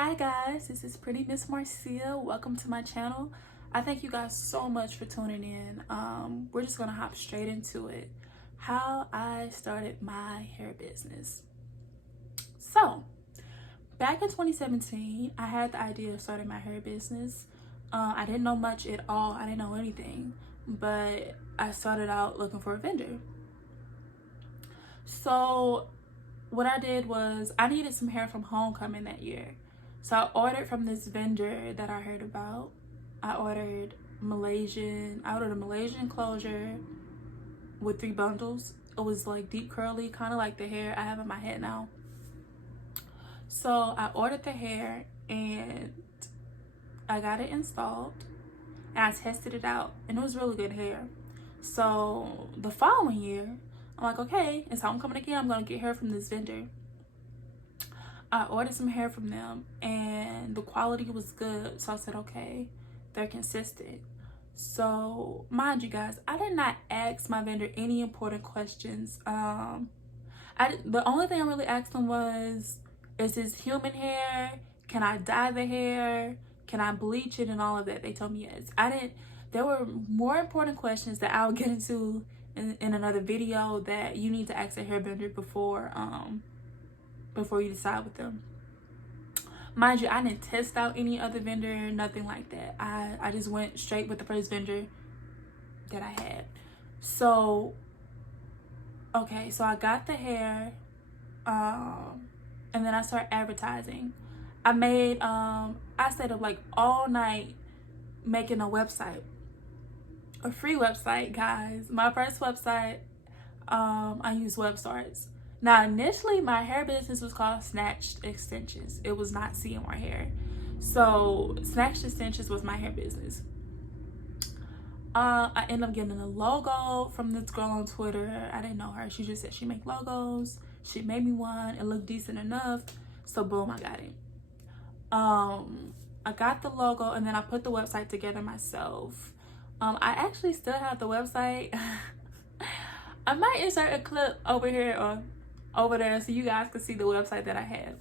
Hi guys, this is Pretty Miss Marcia. Welcome to my channel. I thank you guys so much for tuning in. We're just gonna hop straight into it. How I started my hair business. So, back in 2017, I had the idea of starting my hair business. I didn't know much at all. I didn't know anything, but I started out looking for a vendor. So, what I did was I needed some hair from homecoming that year. So I ordered from this vendor that I heard about. I ordered a Malaysian closure with 3 bundles. It was like deep curly, kind of like the hair I have in my head now. So I ordered the hair and I got it installed and I tested it out and it was really good hair. So the following year, I'm like, okay, it's homecoming again. I'm gonna get hair from this vendor. I ordered some hair from them and the quality was good. So I said, okay, they're consistent. So mind you guys, I did not ask my vendor any important questions. The only thing I really asked them was, is this human hair? Can I dye the hair? Can I bleach it and all of that? They told me yes. There were more important questions that I'll get into in another video that you need to ask a hair vendor before you decide with them. Mind you, I didn't test out any other vendor, nothing like that. I just went straight with the first vendor that I had. So, okay, so I got the hair, and then I started advertising. I stayed up like all night making a website, a free website, guys. My first website, I used WebStarts. Now, initially, my hair business was called Snatched Extensions. It was not CMR hair. So, Snatched Extensions was my hair business. I ended up getting a logo from this girl on Twitter. I didn't know her. She just said she make logos. She made me one. It looked decent enough. So, boom, I got it. I got the logo, and then I put the website together myself. I actually still have the website. I might insert a clip over here or over there so you guys can see the website that I had.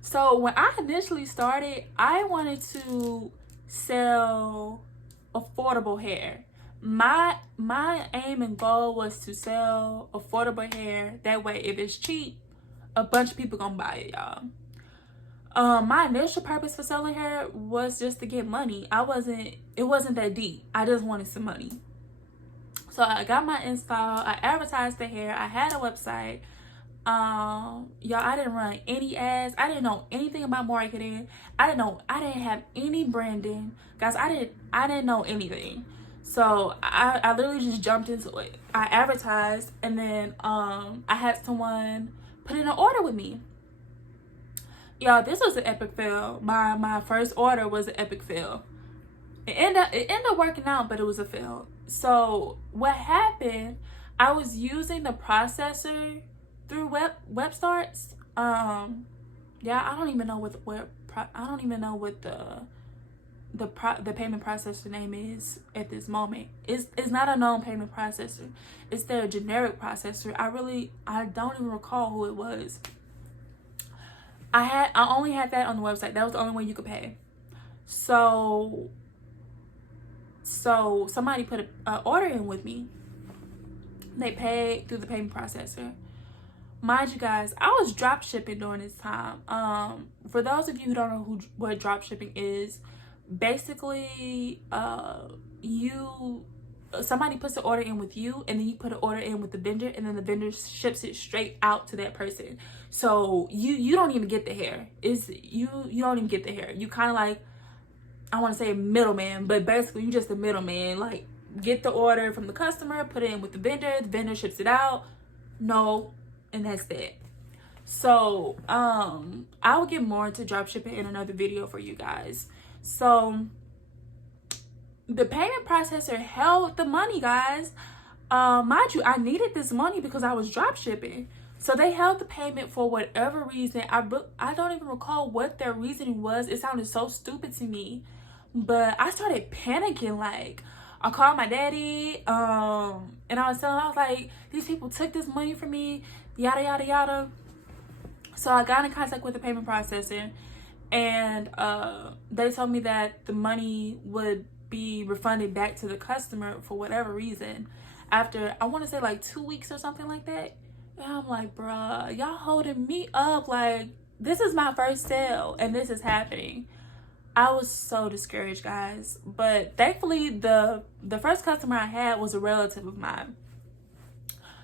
So when I initially started, I wanted to sell affordable hair. My aim and goal was to sell affordable hair. That way, if it's cheap, a bunch of people gonna buy it, y'all. My initial purpose for selling hair was just to get money. It wasn't that deep. I just wanted some money. So I got my install, I advertised the hair, I had a website. Y'all, I didn't run any ads. I didn't know anything about marketing. I didn't have any branding. Guys, I didn't know anything. So I literally just jumped into it. I advertised and then I had someone put in an order with me. Y'all, this was an epic fail. My first order was an epic fail. It ended up working out, but it was a fail. So what happened, I was using the processor through WebStarts. Yeah, I don't even know what the payment processor name is at this moment. It's not a known payment processor. It's their generic processor. I don't even recall who it was. I only had that on the website. That was the only way you could pay. So somebody put an order in with me. They paid through the payment processor. Mind you guys, I was drop shipping during this time. For those of you who don't know what drop shipping is, basically somebody puts the order in with you and then you put an order in with the vendor and then the vendor ships it straight out to that person. So you don't even get the hair. You don't even get the hair. You kind of like, I want to say middleman, but basically you just a middleman. Like, get the order from the customer, put it in with the vendor ships it out. No, and that's that. So I will get more into drop shipping in another video for you guys. So the payment processor held the money, guys. Mind you, I needed this money because I was drop shipping. So they held the payment for whatever reason. I don't even recall what their reasoning was. It sounded so stupid to me. But I started panicking. Like, I called my daddy, and I was like, these people took this money from me, yada, yada, yada. So I got in contact with the payment processor, and they told me that the money would be refunded back to the customer for whatever reason after, I want to say, like 2 weeks or something like that. And I'm like, bruh, y'all holding me up. Like, this is my first sale and this is happening. I was so discouraged, guys. But thankfully, the first customer I had was a relative of mine.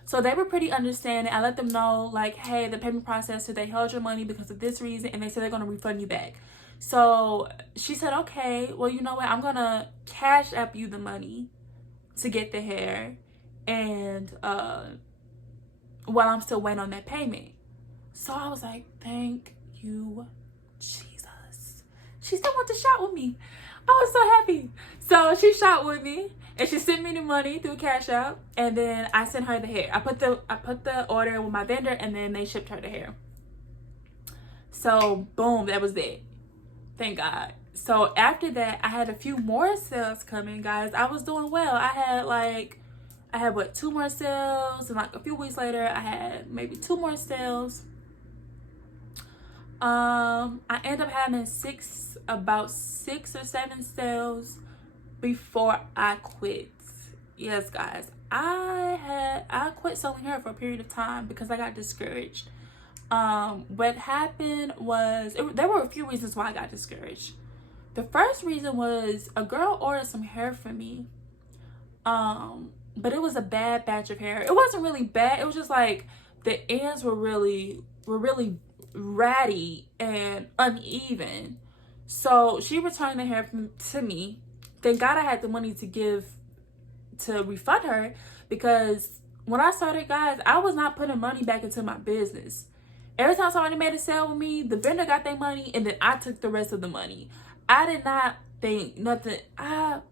So they were pretty understanding. I let them know, like, hey, the payment processor, they held your money because of this reason, and they said they're going to refund you back. So she said, okay, well, you know what? I'm going to cash app you the money to get the hair, and while I'm still waiting on that payment. So I was like, thank you, Jesus. She still wants to shop with me. I was so happy. So she shopped with me, and she sent me the money through Cash App, and then I sent her the hair. I put the order with my vendor, and then they shipped her the hair. So boom, that was it. Thank God. So after that, I had a few more sales coming, guys. I was doing well. I had what, 2 more sales, and like a few weeks later, I had maybe 2 more sales. I ended up having about 6 or 7 sales before I quit. Yes, guys, I quit selling hair for a period of time because I got discouraged. What happened was, there were a few reasons why I got discouraged. The first reason was a girl ordered some hair from me, but it was a bad batch of hair. It wasn't really bad. It was just like the ends were really ratty and uneven. So she returned the hair to me. Thank God I had the money to refund her, because when I started, guys, I was not putting money back into my business. Every time somebody made a sale with me, the vendor got their money, and then I took the rest of the money. I did not think nothing. I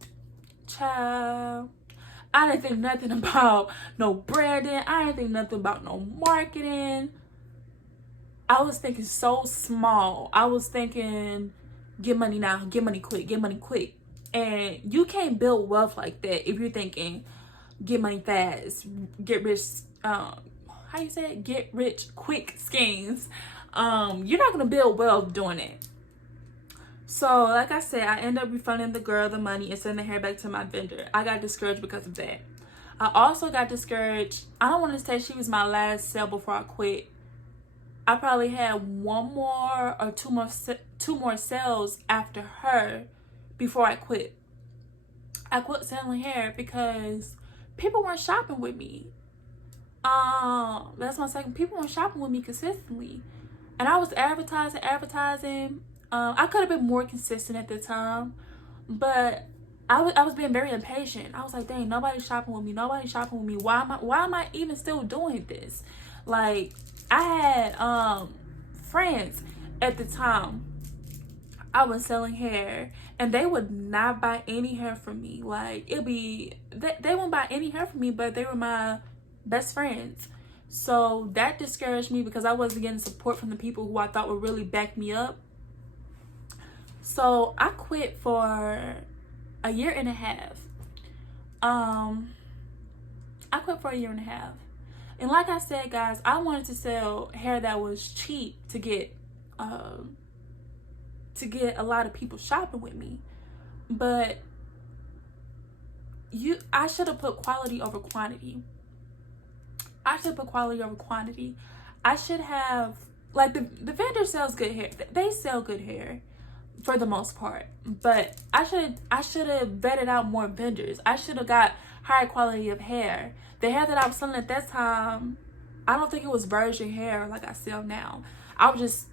didn't think nothing about no branding. I didn't think nothing about no marketing. I was thinking so small. I was thinking, get money now, get money quick, get money quick. And you can't build wealth like that if you're thinking, get money fast, get rich, how you say it? Get rich quick schemes. You're not gonna build wealth doing it. So like I said, I ended up refunding the girl the money and sending the hair back to my vendor. I got discouraged because of that. I also got discouraged. I don't want to say she was my last sale before I quit. I probably had 1 more or 2 more sales after her before I quit. I quit selling hair because people weren't shopping with me. That's my second. People weren't shopping with me consistently, and I was advertising. I could have been more consistent at the time, but I was being very impatient. I was like, dang, nobody's shopping with me. Nobody's shopping with me. Why am I even still doing this? Like, I had friends at the time I was selling hair, and they would not buy any hair from me. Like, they wouldn't buy any hair from me, but they were my best friends. So that discouraged me because I wasn't getting support from the people who I thought would really back me up. So I quit for a year and a half. I quit for a year and a half. And like I said, guys, I wanted to sell hair that was cheap to get a lot of people shopping with me. But I should have put quality over quantity. I should put quality over quantity. I should have, like, the vendor sells good hair. They sell good hair for the most part. But I should have vetted out more vendors. I should have got higher quality of hair. The hair that I was selling at that time, I don't think it was virgin hair like I sell now. I was just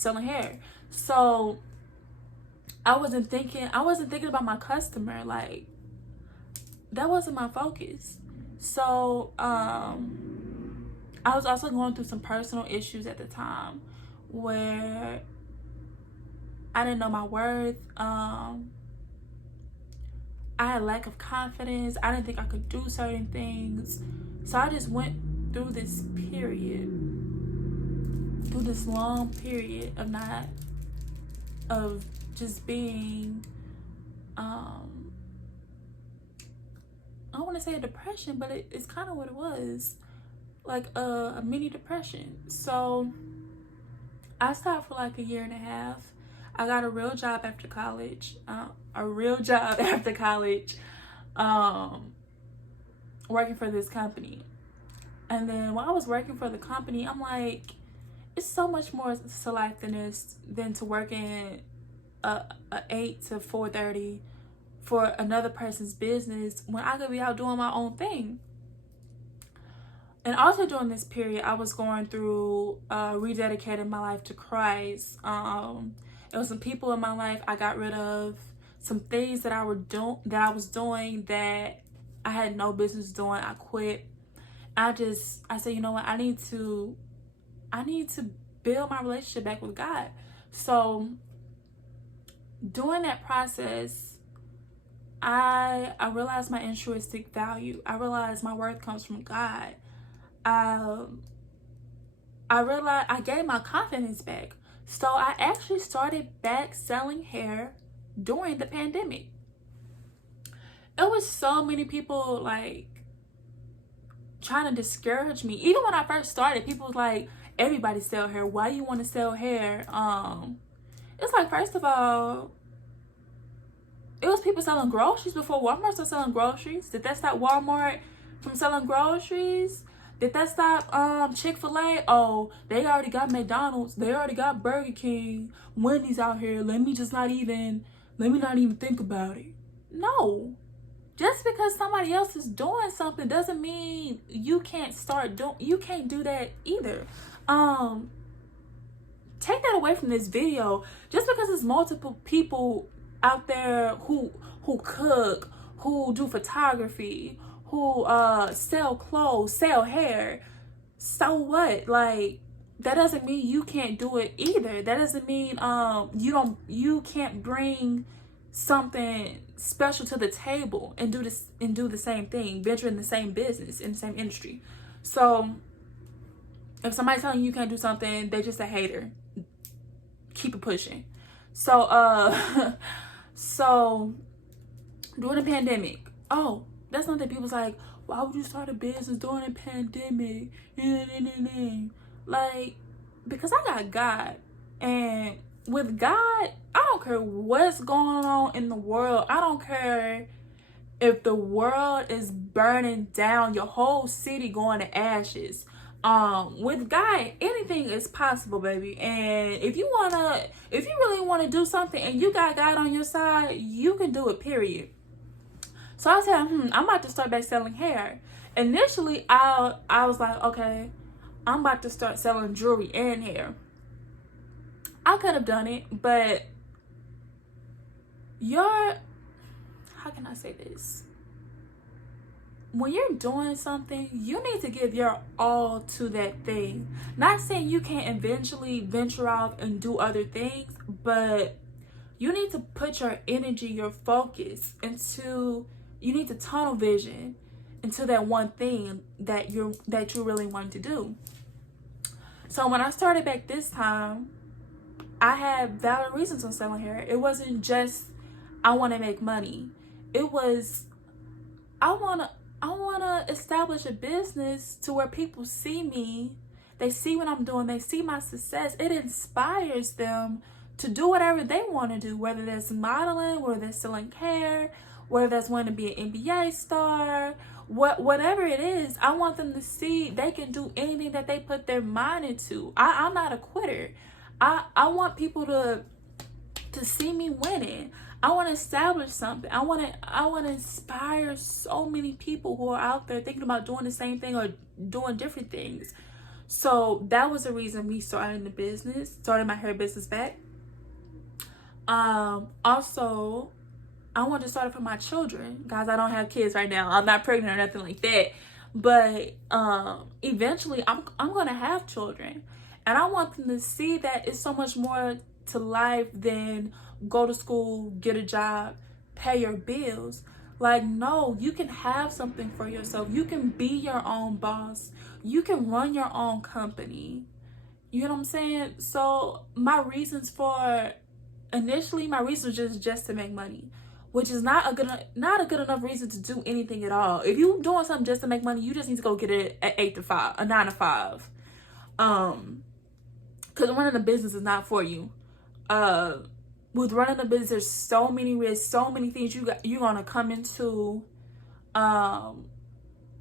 selling hair. So I wasn't thinking about my customer. Like, that wasn't my focus. So I was also going through some personal issues at the time where I didn't know my worth. I had lack of confidence. I didn't think I could do certain things. So I just went through this long period of just being, I don't want to say a depression, but it's kind of what it was, like a mini depression. So I stopped for like a year and a half. I got a real job after college. A real job after college. Working for this company. And then while I was working for the company, I'm like, it's so much more to life than to work in a 8 to 4:30 for another person's business when I could be out doing my own thing. And also during this period, I was going through rededicating my life to Christ. There was some people in my life I got rid of, some things that I was doing that I had no business doing. I quit. I said, you know what? I need to build my relationship back with God. So during that process, I realized my intrinsic value. I realized my worth comes from God. I realized I gained my confidence back. So I actually started back selling hair during the pandemic. It was so many people like trying to discourage me. Even when I first started, people was like, everybody sell hair. Why you want to sell hair? It's like, first of all, it was people selling groceries before Walmart started selling groceries. Did that stop Walmart from selling groceries? Did that stop Chick-fil-A? Oh, they already got McDonald's. They already got Burger King. Wendy's out here. Let me not even think about it. No. Just because somebody else is doing something doesn't mean you can't do that either. Take that away from this video. Just because there's multiple people out there who cook, who do photography, who sell clothes, sell hair, so what? Like, that doesn't mean you can't do it either. That doesn't mean you can't bring something special to the table and do the same thing, venture in the same business, in the same industry. So if somebody's telling you can't do something, they're just a hater. Keep it pushing. So so during the pandemic, that's something people's like, why would you start a business during a pandemic? Like, because I got God. And with God, I don't care what's going on in the world. I don't care if the world is burning down, your whole city going to ashes. With God, anything is possible, baby. And if you really want to do something and you got God on your side, you can do it, period. So I said, I'm about to start back selling hair. Initially, I was like, okay, I'm about to start selling jewelry and hair. I could have done it, but how can I say this? When you're doing something, you need to give your all to that thing. Not saying you can't eventually venture off and do other things, but you need to put your energy, your focus you need to tunnel vision into that one thing that you really want to do. So when I started back this time, I had valid reasons for selling hair. It wasn't just I want to make money. It was I want to establish a business to where people see me. They see what I'm doing. They see my success. It inspires them to do whatever they want to do, whether that's modeling, whether that's selling hair, whether that's wanting to be an NBA star, whatever it is. I want them to see they can do anything that they put their mind into. I'm not a quitter. I want people to see me winning. I want to establish something. I want to inspire so many people who are out there thinking about doing the same thing or doing different things. So that was the reason we started my hair business back. Also, I want to start it for my children. Guys, I don't have kids right now. I'm not pregnant or nothing like that. But eventually, I'm going to have children. And I want them to see that it's so much more to life than go to school, get a job, pay your bills. Like, no, you can have something for yourself. You can be your own boss. You can run your own company. You know what I'm saying? So my reasons was just to make money, which is not a good enough reason to do anything at all. If you're doing something just to make money, you just need to go get it at 8 to 5, a 9 to 5. because running a business is not for you. With running a business, there's so many risks, so many things you're gonna come into that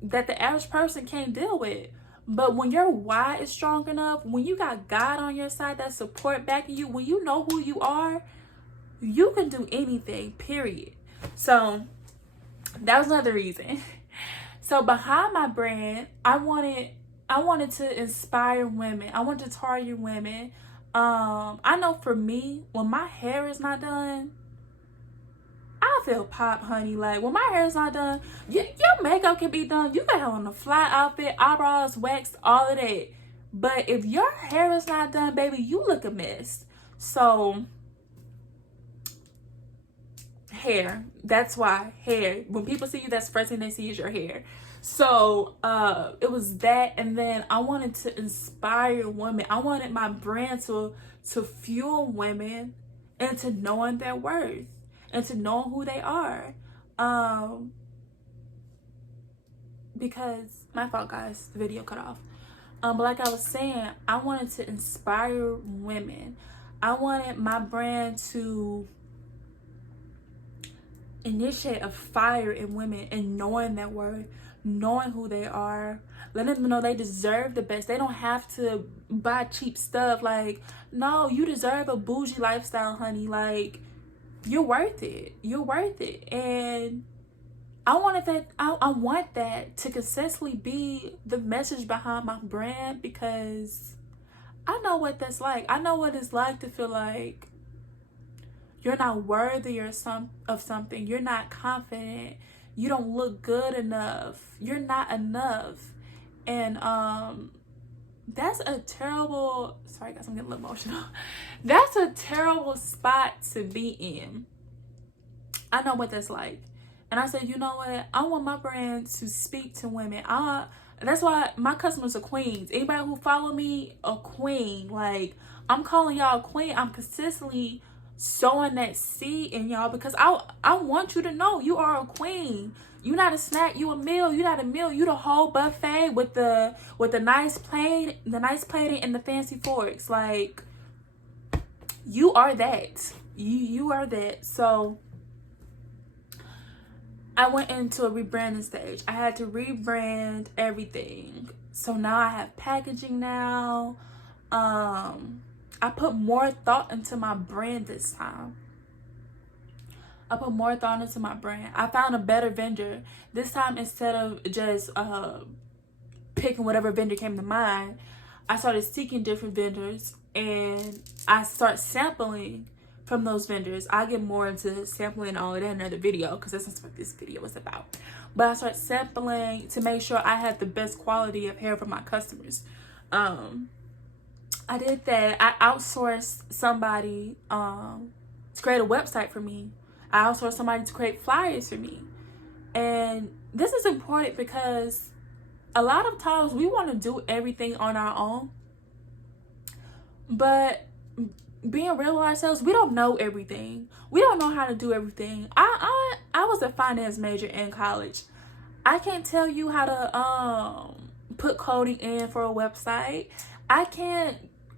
the average person can't deal with. But when your why is strong enough, when you got God on your side, that support backing you, when you know who you are, you can do anything, period. So that was another reason. So behind my brand, I wanted to inspire women. I wanted to target women. I know for me, when my hair is not done, I feel pop, honey. Like, when my hair is not done, your makeup can be done. You can have on a fly outfit, eyebrows, waxed, all of that. But if your hair is not done, baby, you look a mess. So, hair. That's why. Hair. When people see you, that's the first thing they see is your hair. So, it was that. And then I wanted to inspire women. I wanted my brand to fuel women into knowing their worth and to know who they are. Because, my fault, guys, the video cut off. But like I was saying, I wanted to inspire women. I wanted my brand to initiate a fire in women and knowing their worth, knowing who they are, letting them know they deserve the best. They don't have to buy cheap stuff. Like, no, you deserve a bougie lifestyle, honey. Like, you're worth it. You're worth it. And I want that to consistently be the message behind my brand, because I know what that's like. I know what it's like to feel like you're not worthy of something. You're not confident. You don't look good enough. You're not enough. And that's a terrible, sorry guys, I'm getting a little emotional. That's a terrible spot to be in. I know what that's like. And I said, you know what? I want my brand to speak to women. That's why my customers are queens. Anybody who follow me, a queen. Like, I'm calling y'all queen. I'm consistently sowing that seed in y'all, because I want you to know you are a queen. You not a snack, you a meal. You not a meal, you the whole buffet with the nice plate, and the fancy forks. Like, you are that. You are that. So I went into a rebranding stage. I had to rebrand everything. So now I have packaging now. I put more thought into my brand this time. I put more thought into my brand. I found a better vendor. This time, instead of just picking whatever vendor came to mind, I started seeking different vendors, and I start sampling from those vendors. I'll get more into sampling all of that in another video, because that's what this video is about. But I start sampling to make sure I have the best quality of hair for my customers. I did that. I outsourced somebody to create a website for me. I outsourced somebody to create flyers for me. And this is important because a lot of times we want to do everything on our own. But being real with ourselves, we don't know everything. We don't know how to do everything. I was a finance major in college. I can't tell you how to put coding in for a website.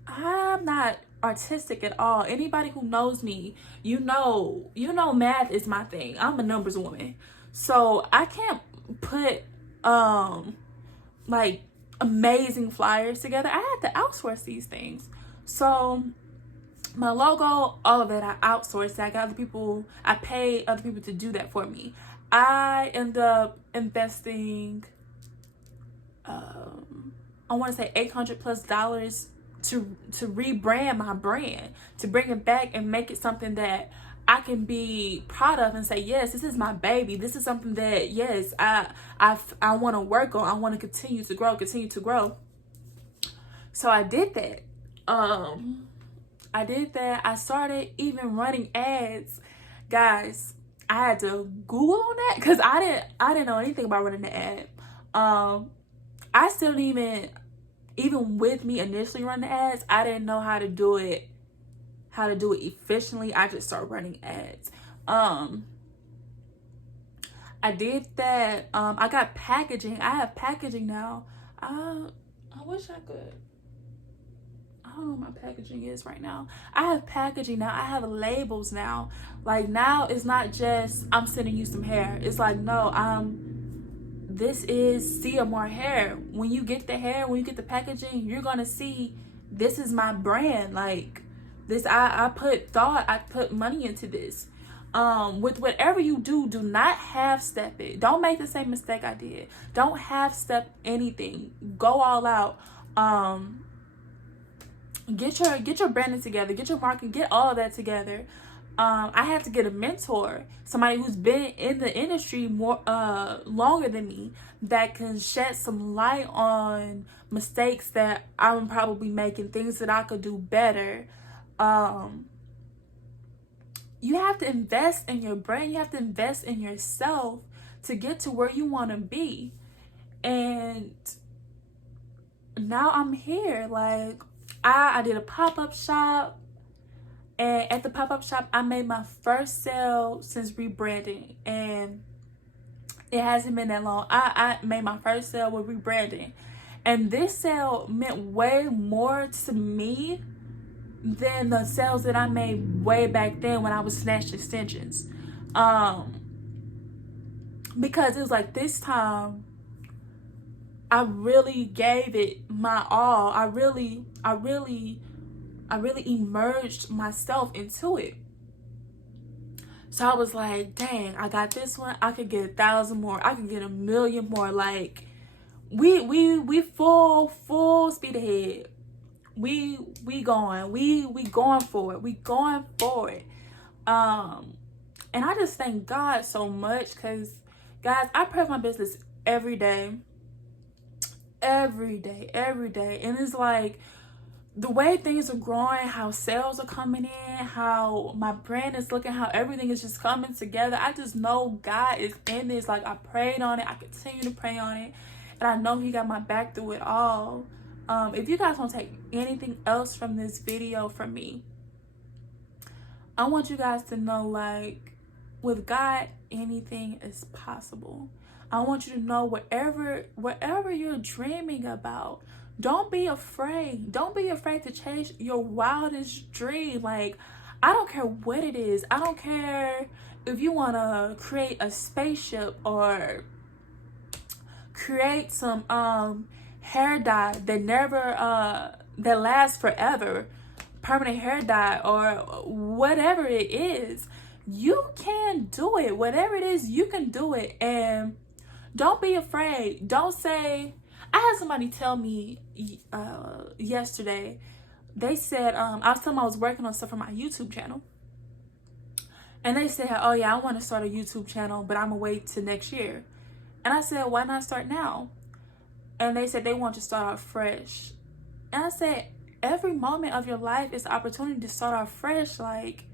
I'm not artistic at all. Anybody who knows me, you know math is my thing. I'm a numbers woman. So I can't put like amazing flyers together. I had to outsource these things. So my logo, all of that, I outsourced. I pay other people to do that for me. I end up investing I want to say $800+ to rebrand my brand, to bring it back and make it something that I can be proud of and say, yes, this is my baby. This is something that, yes, I want to work on. I want to continue to grow. So I did that. I started even running ads. Guys, I had to Google on that because I didn't know anything about running the ad. I still didn't even with me initially running the ads, I didn't know how to do it efficiently. I just started running ads. I did that. I got packaging. I have packaging now. I wish I could. I don't know what my packaging is right now. I have packaging now. I have labels now. Like, now it's not just I'm sending you some hair. It's like, no, this is CMR hair. When you get the hair, when you get the packaging, you're gonna see this is my brand. Like, this, I put thought, I put money into this. With whatever you do, do not half step it. Don't make the same mistake I did. Don't half step anything. Go all out. Get your branding together, get your marketing, get all of that together. I had to get a mentor, somebody who's been in the industry more longer than me, that can shed some light on mistakes that I'm probably making, things that I could do better. You have to invest in your brand. You have to invest in yourself to get to where you want to be. And now I'm here. Like, I did a pop-up shop, and at the pop-up shop I made my first sale since rebranding, and it hasn't been that long. I made my first sale with rebranding, and this sale meant way more to me than the sales that I made way back then when I was snatched extensions, because it was like, this time I really gave it my all. I really immersed myself into it. So I was like, dang, I got this one. I could get 1,000 more. I could get 1,000,000 more. Like, we full speed ahead. We going. We going for it. We going for it. And I just thank God so much, because, guys, I pray for my business every day. Every day. And it's like, the way things are growing, how sales are coming in, how my brand is looking, how everything is just coming together. I just know God is in this. Like, I prayed on it. I continue to pray on it. And I know he got my back through it all. If you guys want to take anything else from this video from me, I want you guys to know, like, with God, anything is possible. I want you to know, whatever you're dreaming about, don't be afraid. Don't be afraid to chase your wildest dream. Like, I don't care what it is. I don't care if you want to create a spaceship, or create some hair dye that never that lasts forever, permanent hair dye, or whatever it is. You can do it. Whatever it is, you can do it. And don't be afraid. Don't say, I had somebody tell me yesterday, they said, I was telling them I was working on stuff for my YouTube channel. And they said, oh yeah, I want to start a YouTube channel, but I'm going to wait till next year. And I said, why not start now? And they said they want to start off fresh. And I said, every moment of your life is an opportunity to start off fresh. Like,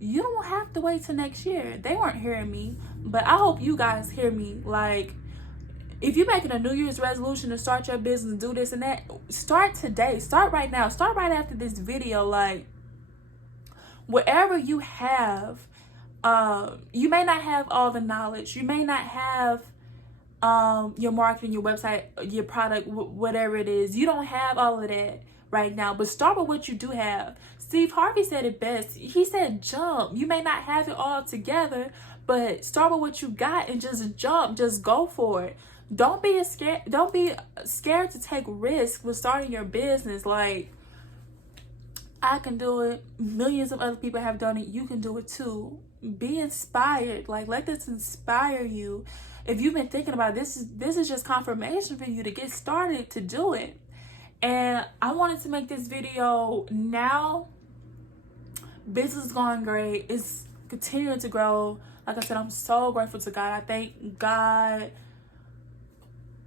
you don't have to wait till next year. They weren't hearing me, but I hope you guys hear me. Like, if you're making a New Year's resolution to start your business, do this and that, start today. Start right now. Start right after this video. Like, whatever you have, you may not have all the knowledge. You may not have your marketing, your website, your product, whatever it is. You don't have all of that right now, but start with what you do have. Steve Harvey said it best. He said, jump. You may not have it all together, but start with what you got and just jump. Just go for it. Don't be scared to take risks with starting your business. Like, I can do it. Millions of other people have done it. You can do it too. Be inspired. Like, let this inspire you. If you've been thinking about it, this is just confirmation for you to get started to do it. And I wanted to make this video now. Business is going great. It's continuing to grow. Like I said, I'm so grateful to God. I thank God.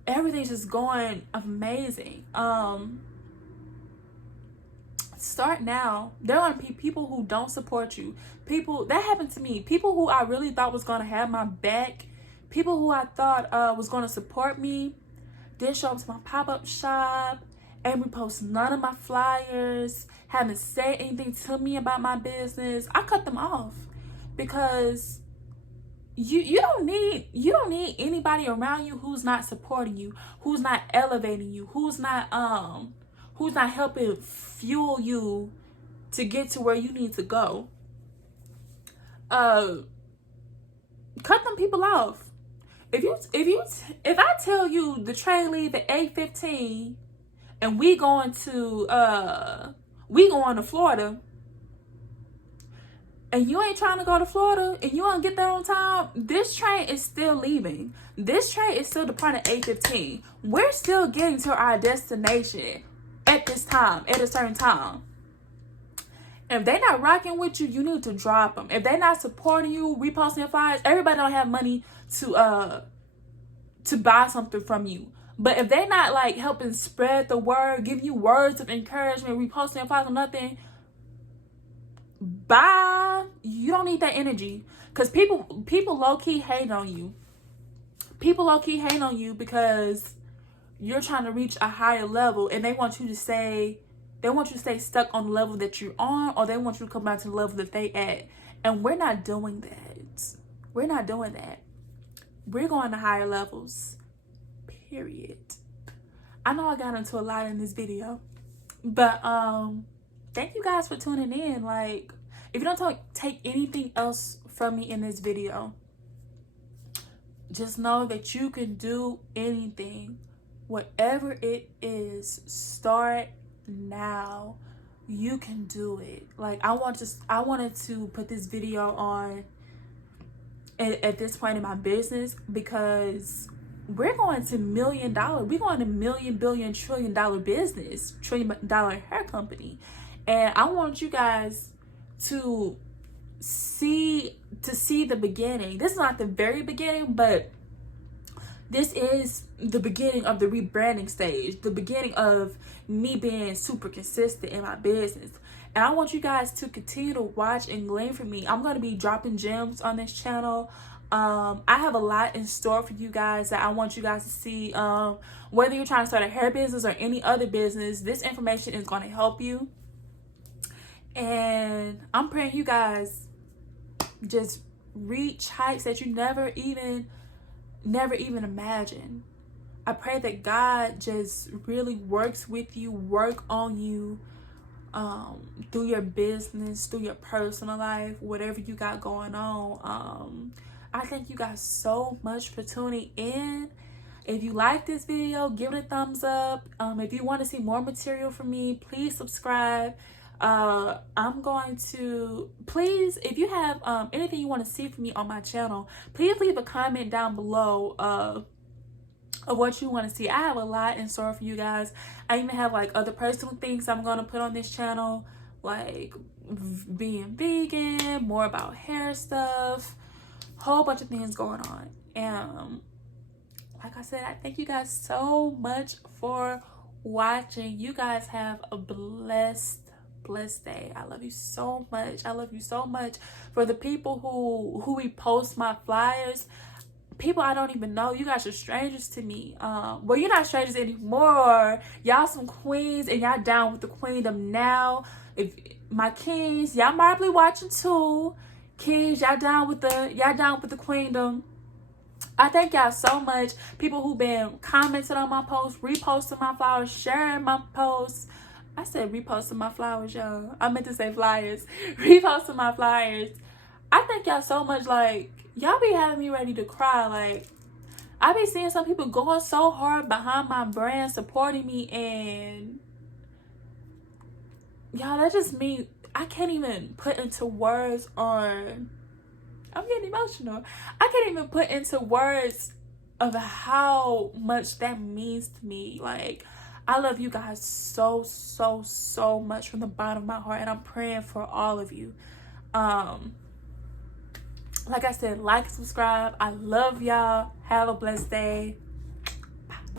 Everything's just going amazing. Start now. There are people who don't support you. People, that happened to me. People who I really thought was going to have my back. People who I thought was going to support me didn't show up to my pop-up shop. Ain't repost none of my flyers. Haven't said anything to me about my business. I cut them off, because you don't need anybody around you who's not supporting you, who's not elevating you, who's not who's not helping fuel you to get to where you need to go, cut them people off. If I tell you the train leave at 8:15 and we going to Florida, and you ain't trying to go to Florida and you don't get there on time, this train is still leaving. This train is still departing at 8:15. We're still getting to our destination at this time, at a certain time. If they're not rocking with you, you need to drop them. If they're not supporting you, reposting your flyers, everybody don't have money to buy something from you. But if they're not like helping spread the word, give you words of encouragement, reposting your flyers or nothing, bye. You don't need that energy. Because people low-key hate on you. People low-key hate on you because you're trying to reach a higher level, and they want you to stay stuck on the level that you're on, or they want you to come back to the level that they at. And we're not doing that. We're not doing that. We're going to higher levels. Period. I know I got into a lot in this video, but thank you guys for tuning in. Like, if you don't take anything else from me in this video, just know that you can do anything. Whatever it is, start now. You can do it. Like, I wanted to put this video on at this point in my business because we're going to $1 million. We're going to $1 billion, trillion dollar business, $1 trillion hair company. And I want you guys to see the beginning. This is not the very beginning, but this is the beginning of the rebranding stage, the beginning of me being super consistent in my business. And I want you guys to continue to watch and glean from me. I'm going to be dropping gems on this channel. I have a lot in store for you guys that I want you guys to see. Whether you're trying to start a hair business or any other business, this information is going to help you. And I'm praying you guys just reach heights that you never even imagined. I pray that God just really works with you, work on you, through your business, through your personal life, whatever you got going on. I thank you guys so much for tuning in. If you like this video, give it a thumbs up. If you want to see more material from me, please subscribe. I'm going to, please, if you have anything you want to see from me on my channel, please leave a comment down below of what you want to see. I have a lot in store for you guys. I even have like other personal things I'm going to put on this channel, like being vegan, more about hair stuff, whole bunch of things going on. And like I said, I thank you guys so much for watching. You guys have a blessed day. I love you so much. I love you so much. For the people who repost my flyers, people I don't even know, you guys are strangers to me. Well, you're not strangers anymore. Y'all some queens, and y'all down with the queendom now. If my kings, y'all might be watching too. Kings, y'all down with the queendom. I thank y'all so much. People who've been commenting on my posts, reposting my flowers, sharing my posts. I said reposting my flowers, y'all. I meant to say flyers. Reposting my flyers. I thank y'all so much. Like, y'all be having me ready to cry. Like, I be seeing some people going so hard behind my brand, supporting me, and y'all, that just means I can't even put into words on, I'm getting emotional. I can't even put into words of how much that means to me. Like, I love you guys so much from the bottom of my heart, and I'm praying for all of you. Like I said, like, subscribe. I love y'all. Have a blessed day.